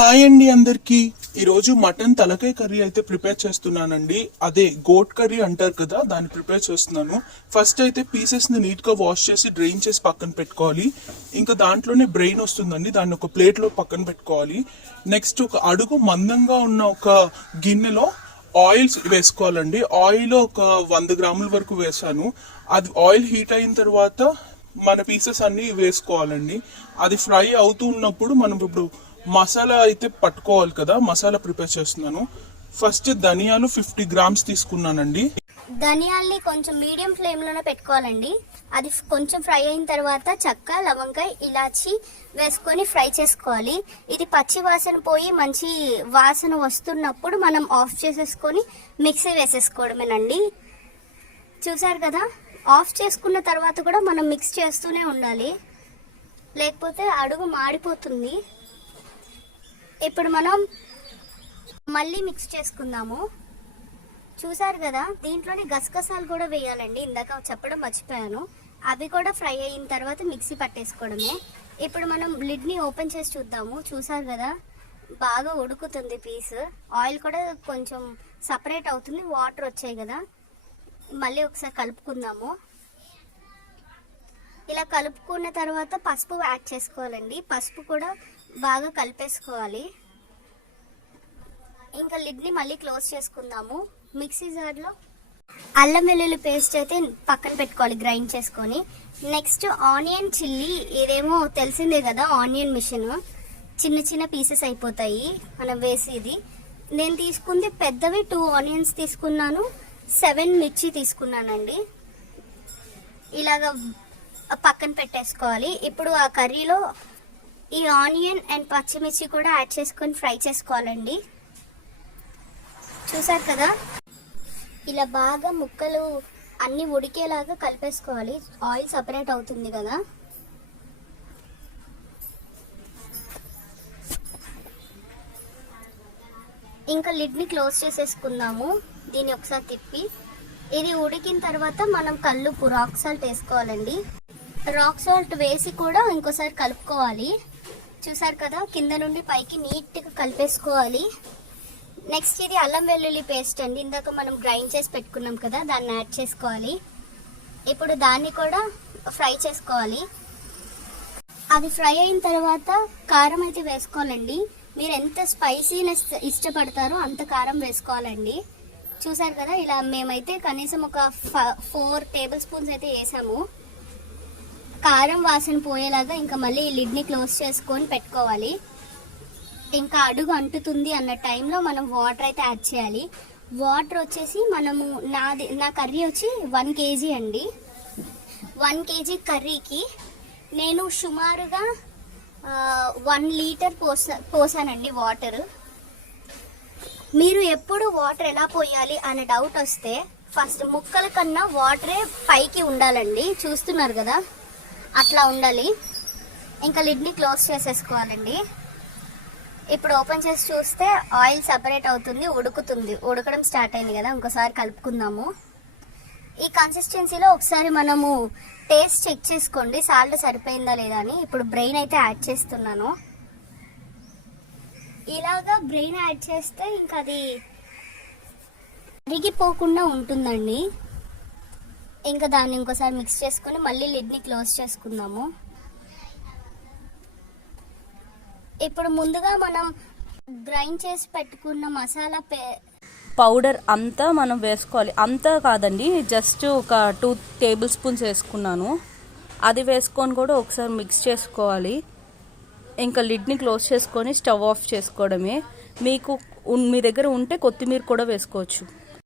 Hi అండి అందరికి. ఈరోజు మటన్ తలకాయ కర్రీ అయితే ప్రిపేర్ చేస్తున్నానండి. అదే గోట్ కర్రీ అంటారు కదా దాన్ని ప్రిపేర్ చేస్తున్నాను. ఫస్ట్ అయితే పీసెస్ని నీట్గా వాష్ చేసి డ్రైన్ చేసి పక్కన పెట్టుకోవాలి. ఇంకా దాంట్లోనే బ్రెయిన్ వస్తుందండి దాన్ని ఒక ప్లేట్లో పక్కన పెట్టుకోవాలి. నెక్స్ట్ ఒక అడుగు మందంగా ఉన్న ఒక గిన్నెలో ఆయిల్స్ వేసుకోవాలండి. ఆయిల్ ఒక వంద గ్రాముల వరకు వేసాను అది ఆయిల్ హీట్ అయిన తర్వాత మన పీసెస్ అన్ని వేసుకోవాలండి. అది ఫ్రై అవుతూ ఉన్నప్పుడు మనం ఇప్పుడు మసాలా అయితే పట్టుకోవాలి కదా మసాలా ప్రిపేర్ చేస్తున్నాను. ఫస్ట్ ధనియాలు ఫిఫ్టీ గ్రామ్స్ తీసుకున్నానండి. ధనియాల్ని కొంచెం మీడియం ఫ్లేమ్లోనే పెట్టుకోవాలండి. అది కొంచెం ఫ్రై అయిన తర్వాత చక్క లవంకాయ ఇలాచి వేసుకొని ఫ్రై చేసుకోవాలి. ఇది పచ్చి వాసన పోయి మంచి వాసన వస్తున్నప్పుడు మనం ఆఫ్ చేసేసుకొని మిక్సీ వేసేసుకోవడమేనండి. చూసారు కదా? ఆఫ్ చేసుకున్న తర్వాత కూడా మనం మిక్స్ చేస్తూనే ఉండాలి. లేకపోతే అడుగు మాడిపోతుంది. ఇప్పుడు మనం మళ్ళీ మిక్స్ చేసుకుందాము. చూసారు కదా దీంట్లోనే గసగసాలు కూడా వేయాలండి. ఇందాక చెప్పడం మర్చిపోయాను. అవి కూడా ఫ్రై అయిన తర్వాత మిక్సీ పట్టేసుకోవడమే. ఇప్పుడు మనం లిడ్ని ఓపెన్ చేసి చూద్దాము. చూసారు కదా బాగా ఉడుకుతుంది పీస్. ఆయిల్ కూడా కొంచెం సపరేట్ అవుతుంది. వాటర్ వచ్చాయి కదా. మళ్ళీ ఒకసారి కలుపుకుందాము. ఇలా కలుపుకున్న తర్వాత పసుపు యాడ్ చేసుకోవాలండి. పసుపు కూడా బాగా కలిపేసుకోవాలి. ఇంకా లిడ్ని మళ్ళీ క్లోజ్ చేసుకుందాము. మిక్సీ జార్లో అల్లం వెల్లుల్లి పేస్ట్ అయితే పక్కన పెట్టుకోవాలి గ్రైండ్ చేసుకొని. నెక్స్ట్ ఆనియన్ చిల్లీ ఇదేమో తెలిసిందే కదా ఆనియన్ మిషన్. చిన్న చిన్న పీసెస్ అయిపోతాయి మనం వేసేది. నేను తీసుకుంది పెద్దవి టూ ఆనియన్స్ తీసుకున్నాను సెవెన్ మిర్చి తీసుకున్నానండి. ఇలాగ పక్కన పెట్టేసుకోవాలి. ఇప్పుడు ఆ కర్రీలో ఈ ఆనియన్ అండ్ పచ్చిమిర్చి కూడా యాడ్ చేసుకొని ఫ్రై చేసుకోవాలండి. చూసారు కదా? ఇలా బాగా ముక్కలు అన్ని ఉడికేలాగా కలిపేసుకోవాలి. ఆయిల్ సపరేట్ అవుతుంది కదా? ఇంకా లిడ్ని క్లోజ్ చేసేసుకుందాము. దీన్ని ఒకసారి తిప్పి. ఇది ఉడికిన తర్వాత మనం కల్లుపు రాక్ సాల్ట్ వేసుకోవాలండి. రాక్ సాల్ట్ వేసి కూడా ఇంకోసారి కలుపుకోవాలి. చూసారు కదా కింద నుండి పైకి నీట్గా కలిపేసుకోవాలి. నెక్స్ట్ ఇది అల్లం వెల్లుల్లి పేస్ట్ అండి. ఇందాక మనం గ్రైండ్ చేసి పెట్టుకున్నాం కదా దాన్ని యాడ్ చేసుకోవాలి. ఇప్పుడు దాన్ని కూడా ఫ్రై చేసుకోవాలి. అది ఫ్రై అయిన తర్వాత కారం అయితే వేసుకోవాలండి. మీరు ఎంత స్పైసీనెస్ ఇష్టపడతారో అంత కారం వేసుకోవాలండి. చూసారు కదా ఇలా మేమైతే కనీసం ఒక ఫోర్ టేబుల్ స్పూన్స్ అయితే వేసాము. కారం వాసన పోయేలాగా ఇంకా మళ్ళీ ఈ లిడ్ని క్లోజ్ చేసుకొని పెట్టుకోవాలి. ఇంకా అడుగు అంటుతుంది అన్న టైంలో మనం వాటర్ అయితే యాడ్ చేయాలి. వాటర్ వచ్చేసి మనము నాది నా కర్రీ వచ్చి వన్ కేజీ అండి. వన్ కేజీ కర్రీకి నేను సుమారుగా వన్ లీటర్ పోసా పోసానండి వాటర్. మీరు ఎప్పుడు వాటర్ ఎలా పోయాలి అనే డౌట్ వస్తే ఫస్ట్ ముక్కల కన్నా వాటరే పైకి ఉండాలండి. చూస్తున్నారు కదా? అట్లా ఉండాలి. ఇంకా లిడ్ని క్లోజ్ చేసేసుకోవాలండి. ఇప్పుడు ఓపెన్ చేసి చూస్తే ఆయిల్ సపరేట్ అవుతుంది ఉడుకుతుంది. ఉడకడం స్టార్ట్ అయింది కదా ఇంకోసారి కలుపుకుందాము. ఈ కన్సిస్టెన్సీలో ఒకసారి మనము టేస్ట్ చెక్ చేసుకోండి సాల్ట్ సరిపోయిందా లేదా అని. ఇప్పుడు బ్రెయిన్ అయితే యాడ్ చేస్తున్నాను. ఇలాగా బ్రెయిన్ యాడ్ చేస్తే ఇంకా అది అరిగిపోకుండా ఉంటుందండి. ఇంకా దాన్ని ఇంకోసారి మిక్స్ చేసుకొని మళ్ళీ లిడ్ని క్లోజ్ చేసుకుందాము. ఇప్పుడు ముందుగా మనం గ్రైండ్ చేసి పెట్టుకున్న మసాలా పే పౌడర్ అంతా మనం వేసుకోవాలి. అంతా కాదండి జస్ట్ ఒక టూ టేబుల్ స్పూన్స్ వేసుకున్నాను. అది వేసుకొని కూడా ఒకసారి మిక్స్ చేసుకోవాలి. ఇంకా లిడ్ని క్లోజ్ చేసుకొని స్టవ్ ఆఫ్ చేసుకోవడమే. మీకు మీ దగ్గర ఉంటే కొత్తిమీర కూడా వేసుకోవచ్చు.